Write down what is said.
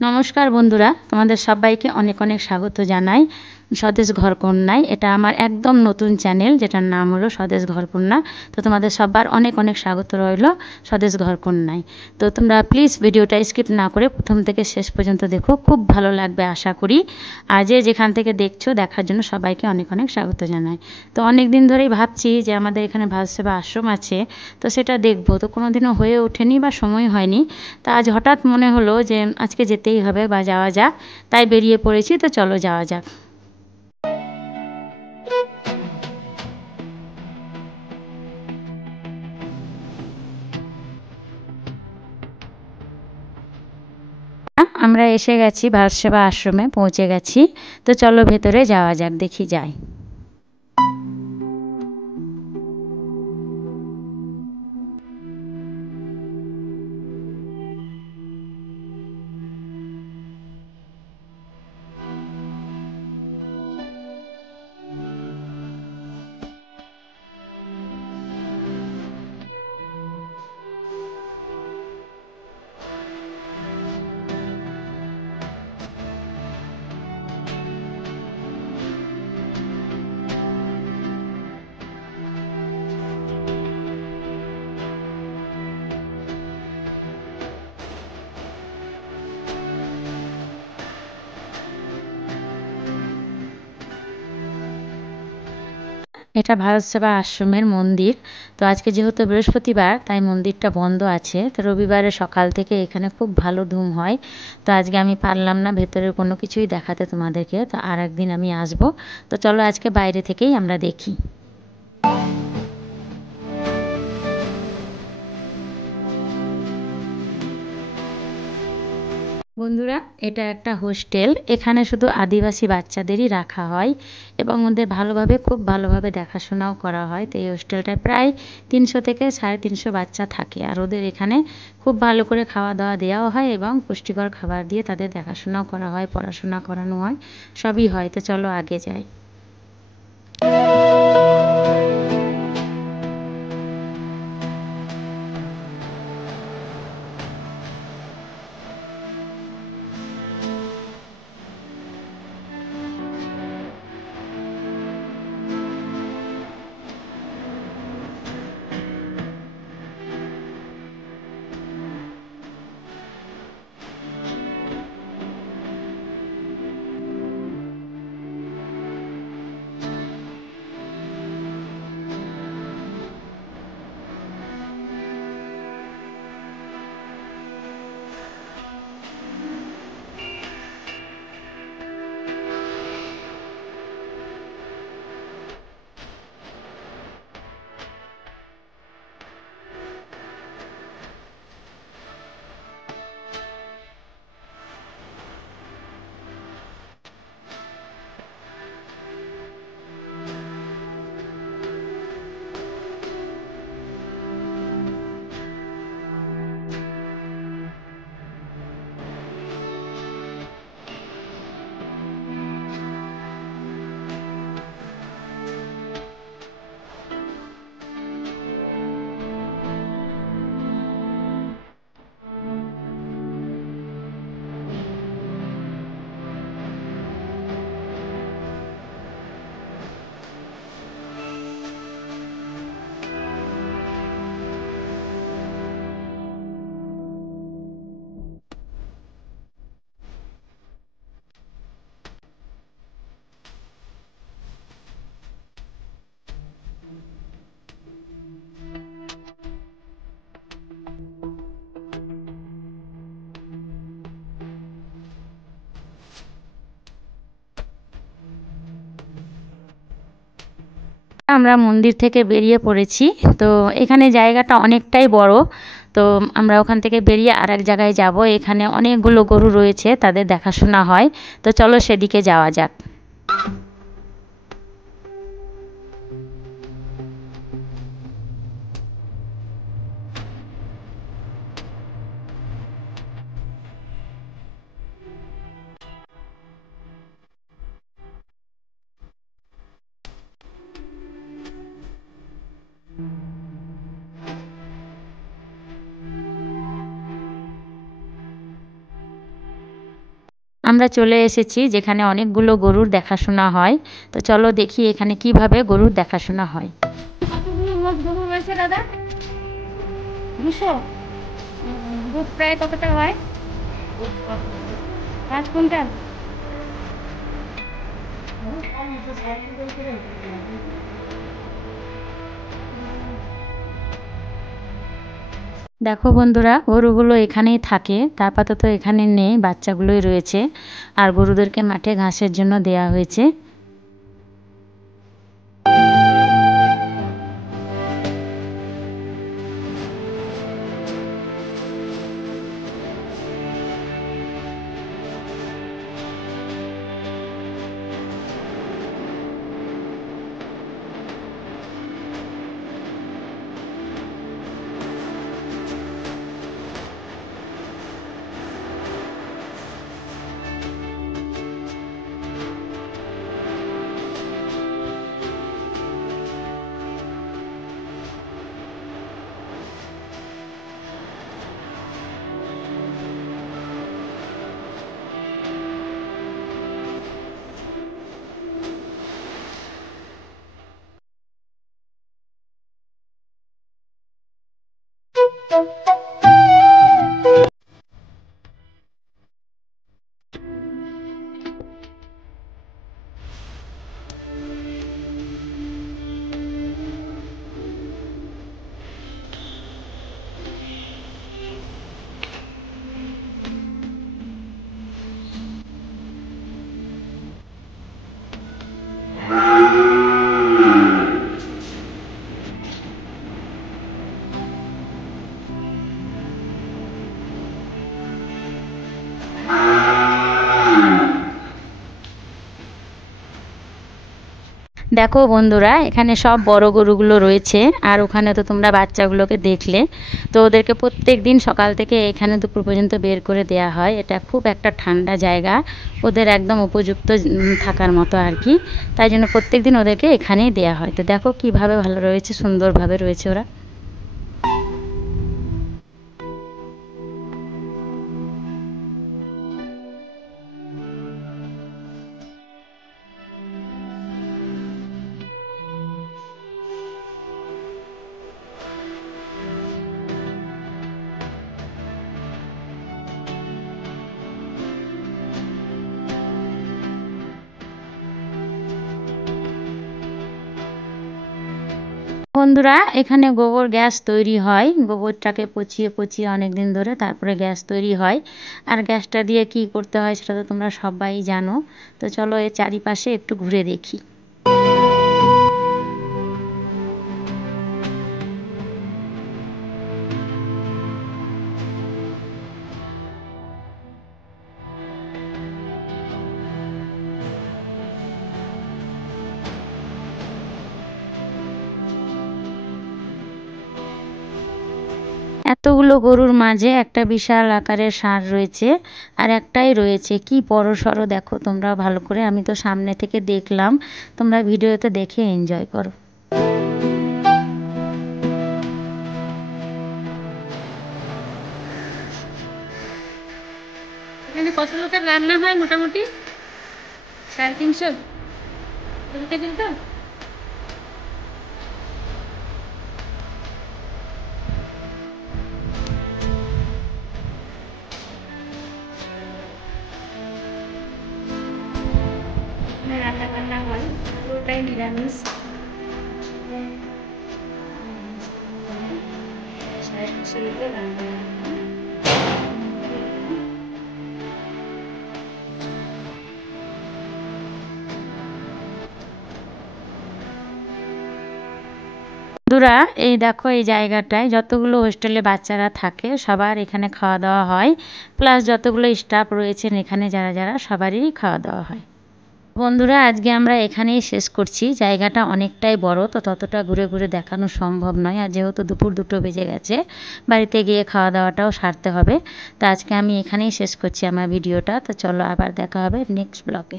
নমস্কার বন্ধুরা, তোমাদের সবাইকে অনেক অনেক স্বাগত জানাই স্বদেশ ঘরকন্যায়। এটা আমার একদম নতুন চ্যানেল, যেটার নাম হলো স্বদেশ ঘরকন্যা। তো তোমাদের সবার অনেক অনেক স্বাগত রইল স্বদেশ ঘরকন্যায়। তো তোমরা প্লিজ ভিডিওটা স্কিপ না করে প্রথম থেকে শেষ পর্যন্ত দেখো, খুব ভালো লাগবে আশা করি। আর যে যেখান থেকে দেখছো, দেখার জন্য সবাইকে অনেক অনেক স্বাগত জানাই। তো অনেক দিন ধরেই ভাবছি যে আমাদের এখানে ভারতসেবা আশ্রম আছে, তো সেটা দেখবো। তো কোনো দিনও হয়ে ওঠেনি বা সময় হয়নি। তা আজ হঠাৎ মনে হলো যে আজকে যেতেই হবে বা যাওয়া যাক, তাই বেরিয়ে পড়েছি। তো চলো যাওয়া যাক। আমরা এসে গেছি, ভারতসেবা আশ্রমে পৌঁছে গেছি। তো চলো ভেতরে যাওয়া যাক, দেখি যাই। এটা ভারত সেবা আশ্রমের মন্দির। তো আজকে যেহেতু বৃহস্পতিবার, তাই মন্দিরটা বন্ধ আছে। তো রবিবারে সকাল থেকে এখানে খুব ভালো ধুম হয়। তো আজকে আমি পারলাম না ভেতরের কোনো কিছুই দেখাতে তোমাদেরকে, তো আর একদিন আমি আসবো। তো চলো আজকে বাইরে থেকেই আমরা দেখি। বন্ধুরা, এটা একটা হোস্টেল। এখানে শুধু আদিবাসী বাচ্চাদেরই রাখা হয় এবং ওদের ভালোভাবে, খুব ভালোভাবে দেখাশোনাও করা হয়। তো এই হোস্টেলটায় প্রায় 300 থেকে 350 বাচ্চা থাকে। আর ওদের এখানে খুব ভালো করে খাওয়া দাওয়া দেওয়াও হয় এবং পুষ্টিকর খাবার দিয়ে তাদের দেখাশোনাও করা হয়, পড়াশোনা করানো হয়, সবই হয়। তো চলো আগে যাই। আমরা মন্দির থেকে বেরিয়ে পড়েছি। তো এখানে জায়গাটা অনেকটাই বড়। তো আমরা ওখান থেকে বেরিয়ে আর এক জায়গায় যাব। এখানে অনেকগুলো গরু রয়েছে, তাদের দেখাশোনা হয়। তো চলো সেদিকে যাওয়া যাক। আমরা চলে এসেছি যেখানে অনেকগুলো গরুর দেখাশোনা হয়। তো চলো দেখি এখানে কিভাবে গরুর দেখাশোনা হয়। কতগুলো গরু রয়েছে দাদা? 200। দুধ প্রায় কতটা হয়? 5 কুইন্টাল। দেখো বন্ধুরা, গরুগুলো এখানেই থাকে, আপাতত এখানে নেই, বাচ্চাগুলোই রয়েছে। আর গরুদেরকে মাঠে ঘাসের জন্য দেয়া হয়েছে। দেখো বন্ধুরা, এখানে সব বড় গরুগুলো রয়েছে, আর ওখানে তো তোমরা বাচ্চাগুলোকে দেখলে। তো ওদেরকে প্রত্যেক দিন সকাল থেকে এখানে দুপুর পর্যন্ত বের করে দেয়া হয়। এটা খুব একটা ঠান্ডা জায়গা, ওদের একদম উপযুক্ত থাকার মতো আর কি। তাই জন্য প্রত্যেক দিন ওদেরকে এখানেই দেয়া হয়। তো দেখো কিভাবে ভালো রয়েছে, সুন্দরভাবে রয়েছে ওরা। বন্ধুরা, এখানে গোবর গ্যাস তৈরি হয়। গোবরটাকে পচিয়ে পচিয়ে অনেক দিন ধরে তারপরে গ্যাস তৈরি হয়। আর গ্যাসটা দিয়ে কি করতে হয় সেটা তো তোমরা সবাই জানো। তো চলো এর চারিপাশে একটু ঘুরে দেখি। এতগুলো গরুর মাঝে একটা বিশাল আকারের ষাঁড় রয়েছে, আর একটাই রয়েছে। কি বড়সড় দেখো তোমরা ভালো করে, আমি তো সামনে থেকে দেখলাম, তোমরা ভিডিওতে দেখে এনজয় করো। এখানে কত লোকের রান্না হয় মোটামুটি? 350 কিন্তু। রান্না বান্না হয়, পুরোটাই নিরামিষ। বন্ধুরা, এই দেখো এই জায়গাটায় যতগুলো হোস্টেলে বাচ্চারা থাকে সবার এখানে খাওয়া দাওয়া হয়। প্লাস যতগুলো স্টাফ রয়েছেন এখানে যারা যারা সবারই খাওয়া দাওয়া হয়। বন্ধুরা, আজকে আমরা এখানেই শেষ করছি। জায়গাটা অনেকটাই বড়, তো ততটা ঘুরে ঘুরে দেখানো সম্ভব নয়। আর যেহেতু দুপুর 2টো বেজে গেছে, বাড়িতে গিয়ে খাওয়া দাওয়াটাও সারতে হবে। তো আজকে আমি এখানেই শেষ করছি আমার ভিডিওটা। তো চলো আবার দেখা হবে নেক্সট ব্লগে।